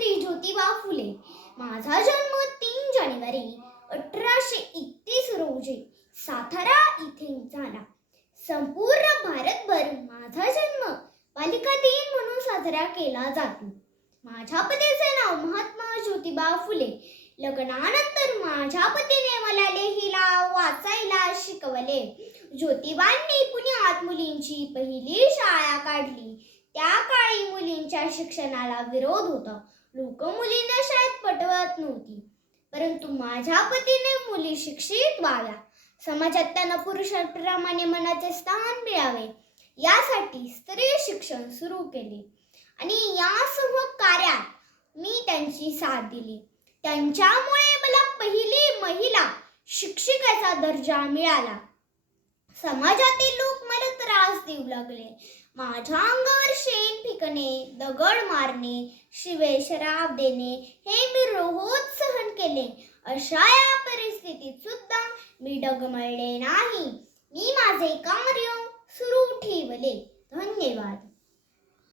श्री ज्योतिबा फुले. माझा जन्म 3 जानेवारी 1831 रोजी सातारा इथे झाला. संपूर्ण भारतभर माझा जन्म बालिका दिन म्हणून साजरा केला जातो. माझ्या पतीचे नाव महात्मा ज्योतिबा फुले. लग्नानंतर माझ्या पतीने मला लिहायला वाचायला शिकवले. ज्योतिबांनी पुण्यात मुलींची पहिली शाळा काढली. त्या काळी मुलींच्या शिक्षणाला विरोध होता. लोक मुलींना शाळेत पाठवत नव्हती, परंतु माझ्या पतीने मुली शिक्षित व्हाव्या, समाजात त्यांना पुरुषांप्रमाणे मनाचे स्थान मिळावे यासाठी स्त्री शिक्षण सुरू केले आणि या सर्व कार्यात मी त्यांची साथ दिली. त्यांच्यामुळे मला पहिली महिला शिक्षिकेचा दर्जा मिळाला. समाजातील लोक मला त्रास देऊ लागले. माझ्या अंगावर शेण फेकणे, दगड मारणे, शिवे शराब देणे हे मी रोज सहन केले. अशा या परिस्थितीत सुद्धा मी डगमळले नाही. मी माझे कार्य सुरू ठेवले. धन्यवाद.